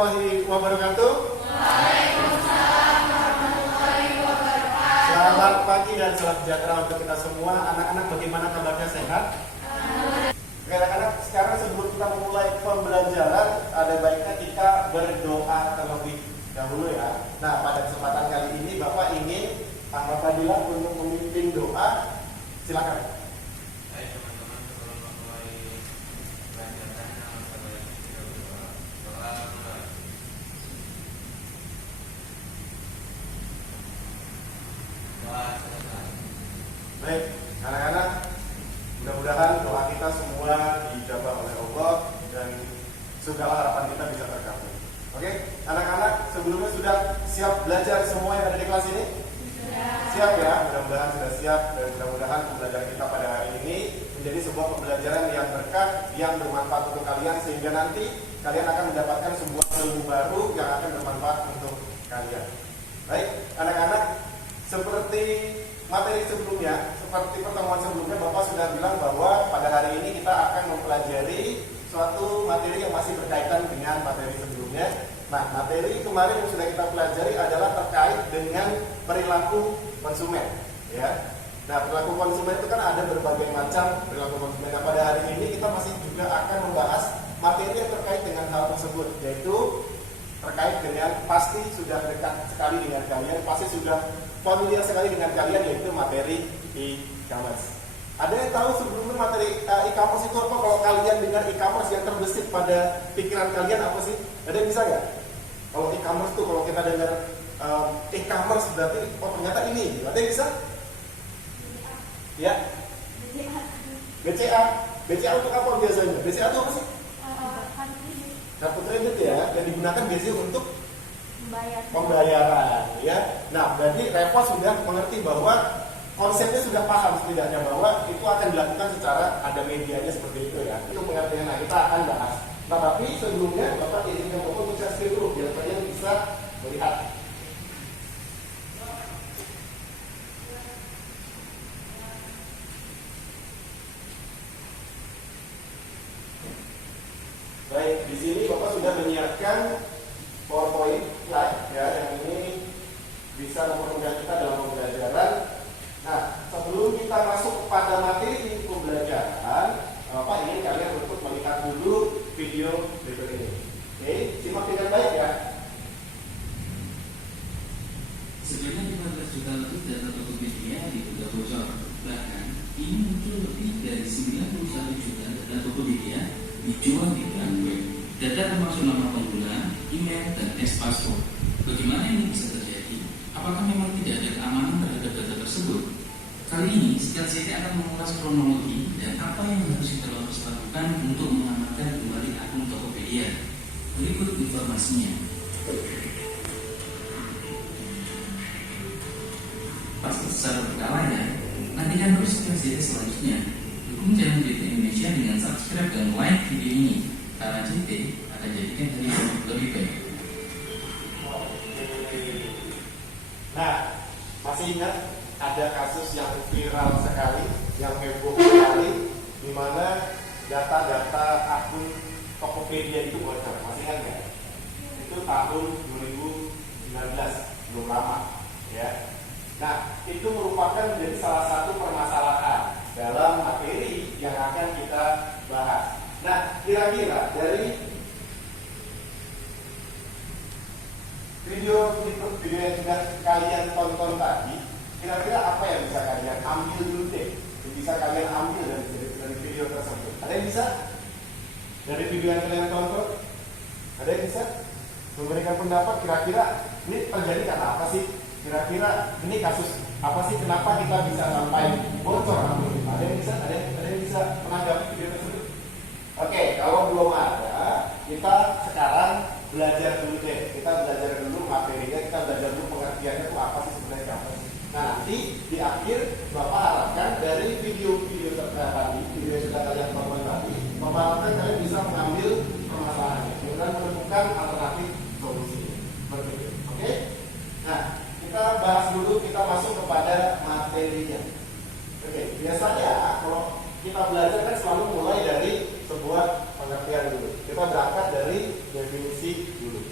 warahmatullahi wabarakatuh. Waalaikumsalam warahmatullahi wabarakatuh. Selamat pagi dan salam sejahtera untuk kita semua. Anak-anak, bagaimana kabarnya, sehat? Oke, anak-anak, sekarang sebelum kita memulai pembelajaran, ada baiknya kita berdoa terlebih dahulu ya. Nah, pada kesempatan kali ini Bapak ingin Ahmad Fadilah untuk memimpin doa. Silakan. Baik, anak-anak, mudah-mudahan doa kita semua dijabah oleh Allah dan segala harapan kita bisa tercapai. Oke, anak-anak, sebelumnya sudah siap belajar semua yang ada di kelas ini? Siap ya, mudah-mudahan sudah siap dan mudah-mudahan pembelajaran kita pada hari ini menjadi sebuah pembelajaran yang berkah, yang bermanfaat untuk kalian sehingga nanti kalian akan mendapatkan sebuah ilmu baru yang akan bermanfaat untuk kalian. Baik, anak-anak, seperti materi sebelumnya, seperti pertemuan sebelumnya, Bapak sudah bilang bahwa pada hari ini kita akan mempelajari suatu materi yang masih berkaitan dengan materi sebelumnya. Nah, materi kemarin yang sudah kita pelajari adalah terkait dengan perilaku konsumen, ya. Nah, perilaku konsumen itu kan ada berbagai macam perilaku konsumen. Nah, pada hari ini kita masih juga akan membahas materi yang terkait dengan hal tersebut, yaitu terkait dengan pasti sudah dekat sekali dengan kalian, pasti sudah familiar sekali dengan kalian, yaitu materi e-commerce. Ada yang tahu sebelumnya materi e-commerce itu apa? Kalau kalian dengar e-commerce, yang terbesit pada pikiran kalian apa sih? Ada yang bisa nggak? Kalau e-commerce tuh, kalau kita dengar e-commerce berarti oh ternyata ini. Ada yang bisa? Ya? BCA. BCA untuk apa biasanya? BCA itu apa sih? Kartu kredit ya, yang digunakan biasanya untuk pembayaran ya. Nah, berarti Revo sudah mengerti bahwa konsepnya sudah paham setidaknya bahwa itu akan dilakukan secara ada medianya seperti itu ya. Itu pengertian. Nah, kita akan bahas. Nah, tapi sebelumnya Bapak izinkan Bapak untuk share screen dulu biar kalian bisa melihat. Baik, di sini Bapak sudah menyiapkan PowerPoint slide ya, yang ini bisa mempermudah kita dalam pembelajaran. Nah, sebelum kita masuk kepada materi pembelajaran, Bapak ingin kalian untuk melihat dulu video berikut ini. Oke, simak dengan baik ya. Sebanyak 15 juta lebih data Tokopedia diduga bocor. Bahkan, ini muncul lebih dari 91 juta data Tokopedia dijual di dark web. Data termasuk nama pengguna, email, dan password. Bagaimana ini bisa terjadi? Apakah memang tidak ada keamanan terhadap data tersebut? Kali ini, Skillset akan mengulas kronologi dan apa yang harus kita lakukan untuk mengamankan kembali akun Tokopedia. Berikut informasinya. Pasti secara berkala ya. Nantikan terus Skillset selanjutnya. Dukung channel JT Indonesia dengan subscribe dan like video ini, karena JT akan jadikan hari lebih baik. Nah, masih ingat ada kasus yang viral sekali, yang heboh sekali, di mana data-data akun Tokopedia itu bocor. Masih ingat nggak? Itu tahun 2019, belum lama, ya. Nah, itu merupakan menjadi salah satu permasalahan dalam materi yang akan kita bahas. Nah, kira-kira dari video yang sudah kalian tonton tadi, kira-kira apa yang bisa kalian ambil dulu deh? Yang bisa kalian ambil dari video tersebut. Ada yang bisa? Dari video yang kalian tonton, ada yang bisa memberikan pendapat kira-kira ini terjadi karena apa sih? Kira-kira ini kasus apa sih, kenapa kita bisa sampai bocor? Ada yang bisa? Ada yang bisa menanggapi video tersebut? Oke, kalau belum ada, kita sekarang belajar dulu deh. Kita belajar dulu materinya, kita belajar dulu pengertiannya itu apa sih sebenarnya. Nah, nanti di akhir Bapak harapkan dari video-video tadi, video yang sudah kalian tonton tadi, Bapak harapkan kalian bisa mengambil permasalahannya dan menemukan alternatif solusi. Seperti itu. Oke? Nah, kita bahas dulu, kita masuk kepada materinya. Oke, biasanya kalau kita belajar kan selalu mulai dari sebuah pengertian dulu. Kita berangkat dari definisi dulu.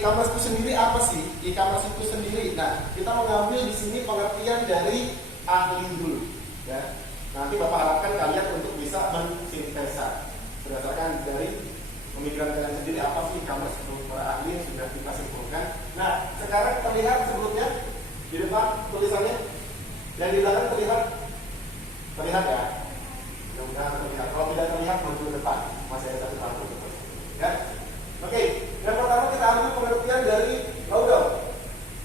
e-commerce itu sendiri apa sih? E-commerce itu sendiri. Nah, kita mengambil di sini pengertian dari ahli dulu, ya. Nanti Bapak harapkan kalian untuk bisa mensintesa berdasarkan dari pemikiran kalian sendiri apa sih e-commerce untuk para ahli yang sudah kita simpulkan. Nah, sekarang terlihat sebelumnya di depan tulisannya, yang di belakang terlihat ya. Mudah-mudahan terlihat. Kalau tidak terlihat, maju ke depan. Masih ada satu kartu. Ya. Oke, yang pertama kita ambil pengertian dari Laudon.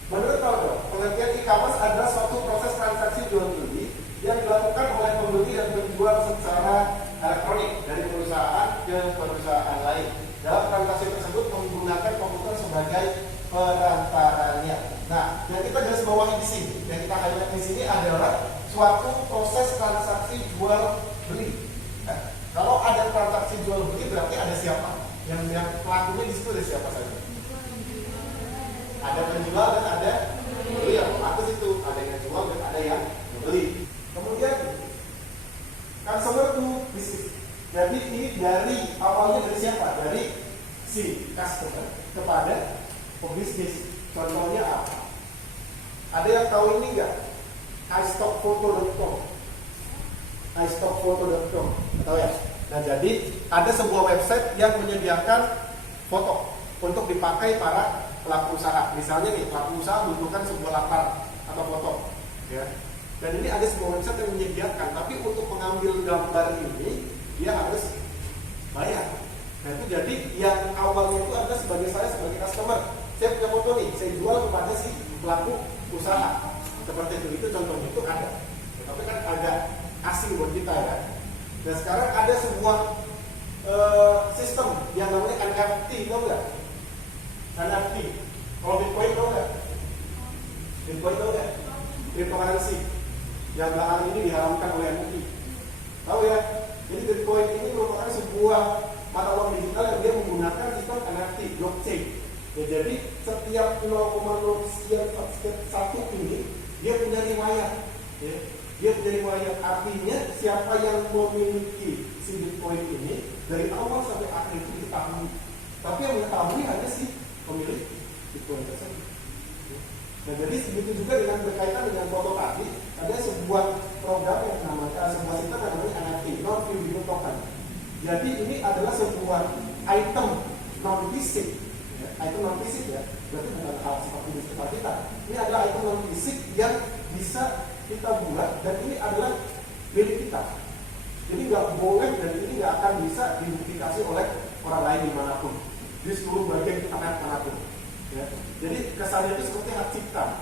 Menurut Laudon, pengertian e-commerce adalah suatu proses transaksi jual beli yang dilakukan oleh pembeli dan penjual secara elektronik dari perusahaan ke perusahaan lain. Dalam transaksi tersebut menggunakan komputer sebagai perantaranya. Nah, yang kita garis bawahi di sini, yang kita highlight di sini adalah suatu proses transaksi jual beli. Nah, kalau ada transaksi jual beli berarti ada siapa? Yang pelakunya di situ ada siapa saja? Ada penjual dan ada pembeli. Yang otomatis itu ada yang jual dan ada yang membeli. Kemudian consumer to business. Jadi ini dari awalnya dari siapa? Dari si customer kepada pebisnis. Contohnya apa? Ada yang tahu ini enggak? iStockphoto.com. iStockphoto.com. Tahu ya? Nah, jadi ada sebuah website yang menyediakan foto untuk dipakai para pelaku usaha. Misalnya nih, pelaku usaha membutuhkan sebuah latar atau foto, ya. Dan ini ada sebuah website yang menyediakan, tapi untuk mengambil gambar ini dia harus bayar. Nah, itu jadi yang awalnya itu ada sebagai saya sebagai customer. Saya punya foto nih, saya jual kepada si pelaku usaha. Seperti itu contohnya itu ada. Tapi kan agak asing buat kita ya. Dan sekarang ada sebuah sistem yang namanya NFT, tahu nggak? NFT. Kalau Bitcoin tahu nggak? Bitcoin tahu nggak? Cryptocurrency yang belakangan ini diharamkan oleh MUI. Tahu ya? Jadi Bitcoin ini merupakan sebuah mata uang digital yang dia menggunakan sistem NFT, blockchain. Ya, jadi setiap 0,01 ini dia punya riwayat. Ya. Dia punya riwayat, artinya siapa yang memiliki si Bitcoin ini dari awal sampai akhir itu diketahui. Tapi yang mengetahui hanya si pemilik Bitcoin tersebut. Nah, jadi begitu juga dengan berkaitan dengan foto tadi, ada sebuah program yang namanya sebuah sistem yang namanya NFT, non fungible token. Jadi ini adalah sebuah item non fisik, ya, item non fisik ya, berarti bukan hal seperti di sekitar kita. Ini adalah item non fisik yang bisa kita buat dan ini adalah milik kita. Jadi nggak boleh dan ini nggak akan bisa diduplikasi oleh orang lain dimanapun di seluruh bagian internet manapun. Ya. Jadi kesannya itu seperti hak cipta,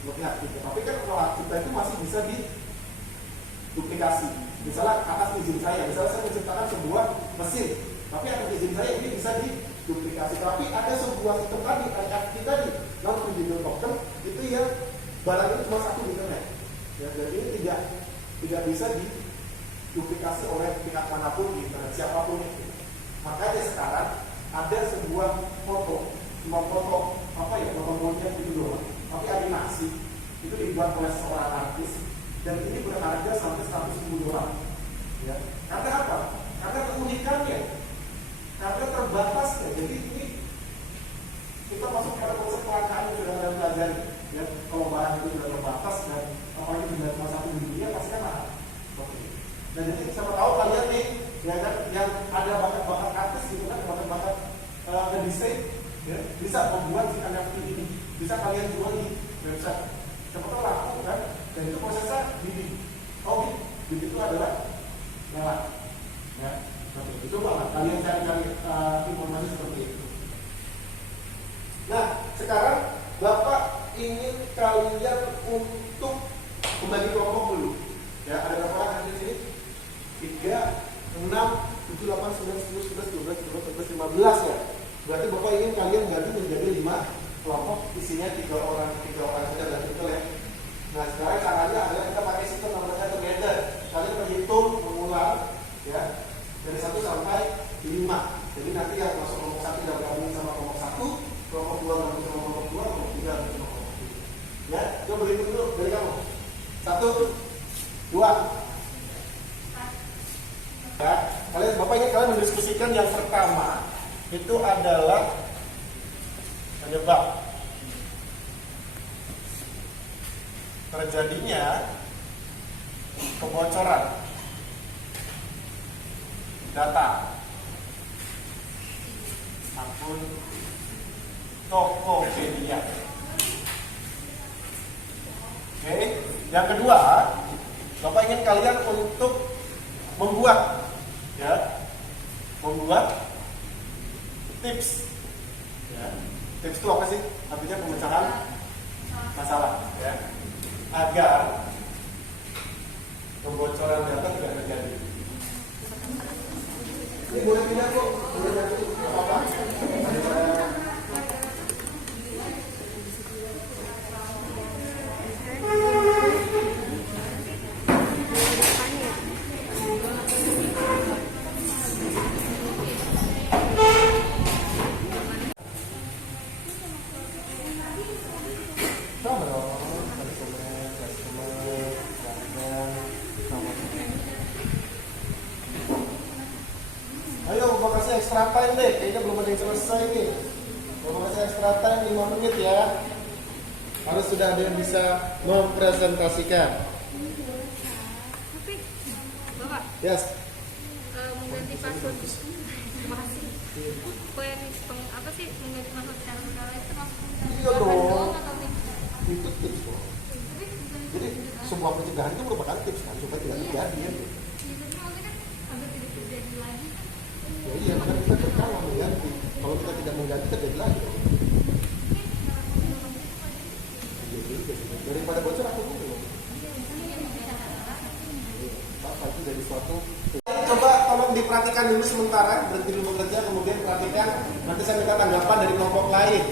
seperti hak cipta. Tapi kan kalau hak cipta itu masih bisa diduplikasi. Misalnya atas izin saya, misalnya saya menciptakan sebuah mesin, tapi atas izin saya ini bisa diduplikasi. Tapi ada sebuah sistem tadi, NFT tadi, non fungible token itu yang barang ini cuma satu di internet. Ya, jadi ini tidak bisa diduplikasi oleh pihak manapun di internet, siapapun itu. Makanya sekarang ada sebuah foto apa ya, foto monyet itu doang, tapi animasi itu dibuat oleh seorang artis dan ini berharga sampai $100.000. Ya, karena apa? Karena keunikannya, karena terbatasnya. Jadi ini kita masuk pada konsep kelangkaan yang sudah ada pelajari. Ya, kalau barang itu sudah terbatas dan apalagi sudah cuma satu di dunia pasti kan mahal. Oke. Nah, jadi siapa tahu kalian nih, ya kan, yang ada bakat-bakat artis gitu kan, bakat-bakat ngedesain, ya, bisa membuat si NFT ini, bisa kalian jual di website. Siapa tahu laku kan? Dan itu prosesnya bidding. Oh, bidding itu adalah lelang. Ya, seperti itu. Coba kalian cari-cari informasi seperti itu. Nah, sekarang Bapak ingin kalian untuk membagi kelompok dulu. Ya, ada berapa orang di sini? 3, 6, 7, 8, 9, 10, 11, 12, 13, 15 ya. Berarti Bapak ingin kalian bagi menjadi 5 kelompok, isinya 3 orang saja, berarti betul ya. Nah, sekarang caranya adalah kita pakai sistem namanya together. Kalian menghitung, mengulang, ya, dari 1 sampai 5. Jadi nanti yang masuk kelompok 1 tidak bergabung sama kelompok 1, kelompok 2 gabung sama kelompok 2, kelompok 3 gabung sama kelompok 3. Ya, coba berhitung dulu dari kamu. 1, 2. Ya, Bapak ingin kalian mendiskusikan yang pertama itu adalah penyebab terjadinya kebocoran data akun Tokopedia. Oke, yang kedua, Bapak ingin kalian untuk membuat tips. Ya. Tips itu apa sih? Artinya pemecahan masalah, ya, agar kebocoran data tidak terjadi. Ini boleh pindah kok, boleh pindah apa? Ayo, Bapak kasih extra time deh. Kayaknya belum ada yang selesai nih. Bapak kasih extra time 5 menit ya. Harus sudah ada yang bisa mempresentasikan. Tapi, Bapak, Yes. mengganti password. Terima kasih. Apa sih mengganti password secara berkala itu maksudnya? Iya dong. Atau tips? Itu tips kok. Tapi bukan Jadi sebuah pencegahan itu merupakan tips kan supaya tidak terjadi ya. Iya, tapi maksudnya kan agar tidak terjadi lagi. Ya iya, karena kita kan kalau mengganti. Kalau kita tidak mengganti terjadi lagi. Daripada bocor aku dulu. Apa itu jadi suatu. Coba tolong diperhatikan dulu sementara, berhenti dulu bekerja, kemudian perhatikan. Nanti saya minta tanggapan dari kelompok lain.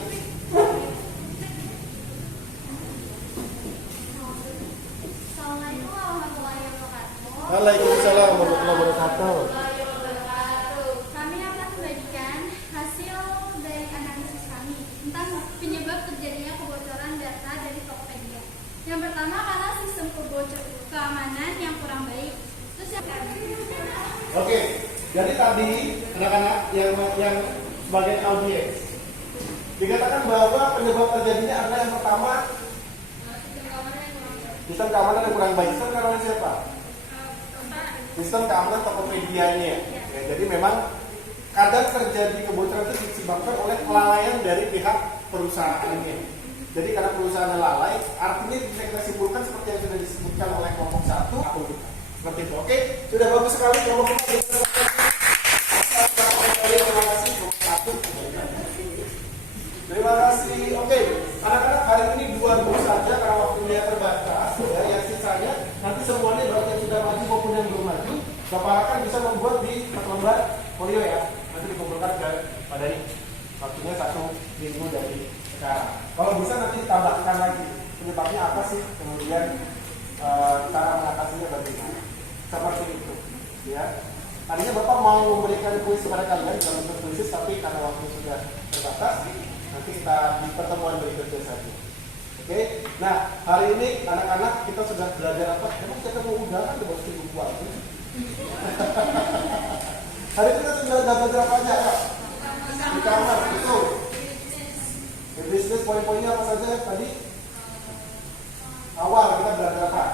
Assalamualaikum warahmatullahi wabarakatuh. Waalaikumsalam warahmatullahi wabarakatuh. Kami akan membagikan hasil dari analisis kami tentang penyebab terjadinya kebocoran data dari Tokopedia. Yang pertama karena sistem keamanan yang kurang baik. Terus yang Oke, jadi tadi anak-anak yang sebagai audiens dikatakan bahwa penyebab terjadinya adalah yang pertama sistem keamanan yang kurang baik. Sistem keamanan siapa? Sistem keamanan Tokopedia-nya. Ya, jadi memang kadang terjadi kebocoran itu disebabkan oleh kelalaian dari pihak perusahaannya. Jadi karena perusahaan lalai, artinya bisa kita simpulkan seperti yang sudah disebutkan oleh kelompok 1 akun kita. Seperti itu. Oke, sudah bagus sekali kelompok kita. Terima kasih kelompok 1. Terima kasih. Oke, anak-anak hari ini 2 dulu saja karena waktunya terbatas. Ya, yang sisanya nanti semuanya baik yang sudah maju maupun yang belum maju, Bapak akan bisa membuat di lembar folio ya. Nanti dikumpulkan pada ini. Waktunya 1 minggu dari sekarang. Kalau bisa nanti ditambahkan lagi penyebabnya apa sih, kemudian cara mengatasinya bagaimana. Seperti itu. Ya. Tadinya Bapak mau memberikan kuis kepada kalian dalam bentuk kuis, tapi karena waktu sudah terbatas, nanti kita di pertemuan berikutnya saja. Oke, nah hari ini anak-anak kita sudah belajar apa? Emang kita mau udahan di bawah buku aja. Hari ini kita sudah belajar apa aja? Di kamar, betul. Di bisnis poin-poinnya apa saja tadi? Awal kita belajar apa?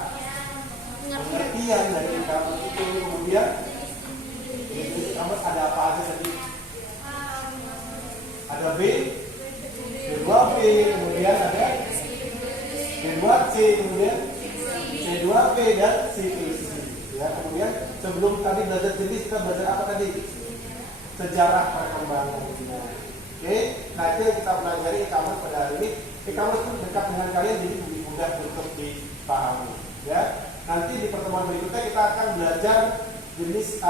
Pengertian dari e-commerce itu, kemudian di e-commerce ada apa aja tadi? Ada B2B, kemudian ada B2C, kemudian C2P dan C2C. Ya, kemudian sebelum tadi belajar jenis, kita belajar apa tadi? Sejarah perkembangan. Oke, nah itu yang kita pelajari e-commerce pada hari ini. E-commerce itu dekat dengan kalian, jadi lebih mudah untuk dipahami. Ya, nanti di pertemuan berikutnya kita akan belajar jenis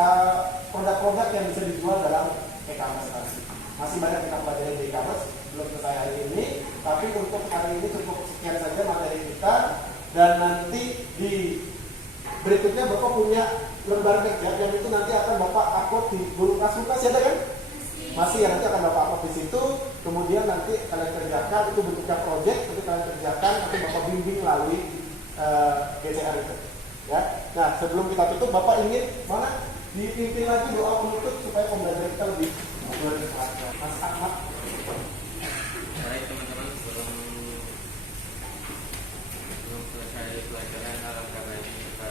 produk-produk yang bisa dijual dalam e-commerce tadi. Masih banyak kita pelajari di e-commerce, belum selesai hari ini, tapi untuk hari ini cukup sekian saja materi kita. Dan nanti di berikutnya Bapak punya lembar kerja yang itu nanti akan Bapak upload di Guru Kasih ada kan? Masih ya, nanti akan Bapak upload di situ. Kemudian nanti kalian kerjakan, itu bentuknya project, nanti kalian kerjakan, nanti Bapak bimbing melalui GCR itu. Ya. Nah, sebelum kita tutup, Bapak ingin mana dipimpin lagi doa penutup supaya pembelajaran kita lebih bermanfaat. Mas Ahmad. Baik, dari pelajaran harap karena ini kita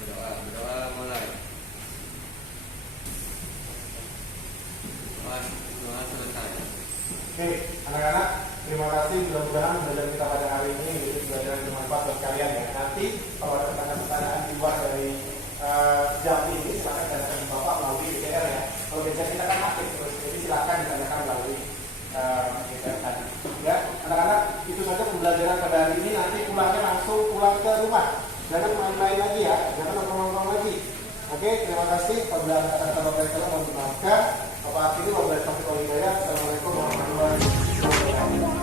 berdoa mulai. Doa selesai. Oke, anak-anak, terima kasih. Mudah-mudahan belajar kita pada hari ini menjadi pelajaran bermanfaat buat kalian ya. Nanti kalau ada pertanyaan-pertanyaan di luar dari jam ini, silakan tanyakan Bapak melalui BTR ya. Kalau BTR kita kan aktif terus, jadi silakan ditanyakan melalui BTR tadi. Ya, anak-anak, itu saja pembelajaran pada hari ini. Nanti pulangnya langsung pulang ke rumah. Jangan main-main lagi ya, jangan nongkrong-nongkrong lagi. Oke, terima kasih. Apabila ada kata-kata Bapak yang salah, mohon dimaafkan. Bapak akhiri wabillahi taufiq wal hidayah. Assalamualaikum warahmatullahi wabarakatuh.